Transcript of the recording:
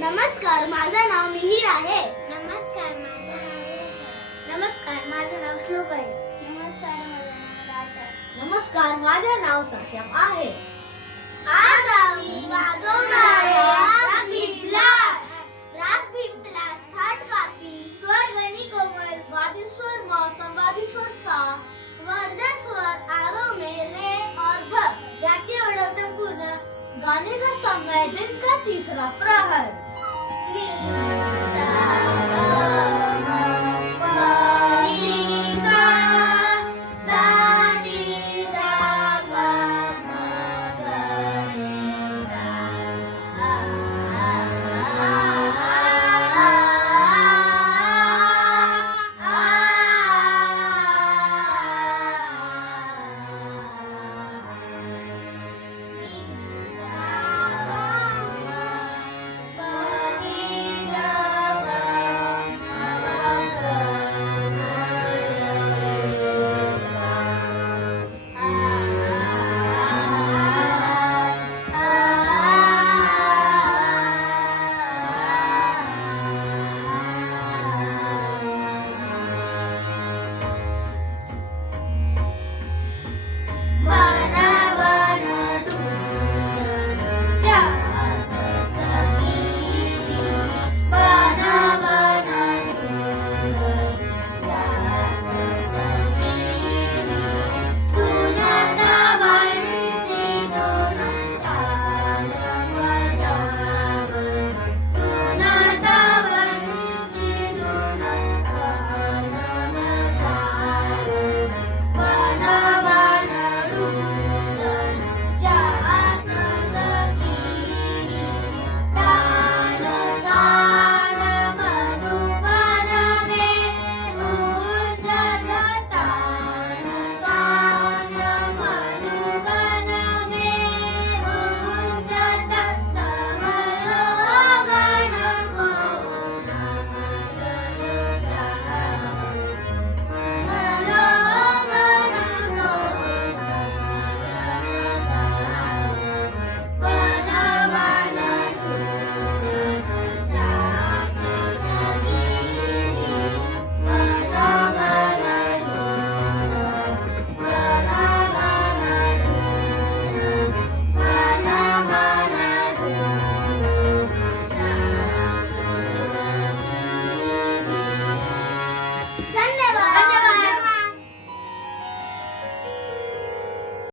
नमस्कार, माझं नाव मिहिर आहे. नमस्कार, माझं नाव यश आहे. नमस्कार, माझं नाव श्लोक आहे. नमस्कार, माझं नाव राज आहे. नमस्कार, माझे नाव सक्षम आहे. आज आम्ही वाजवणार आहे राग बिप्लास. राग बिप्लास थाट कापी स्वर गणी कोमल वादी स्वर म संवादी स्वर सा वर्ध स्वर आरोह में रे और ध. जाती ओढव संपूर्ण गाने का समय दिन का तीसरा प्रहर. नी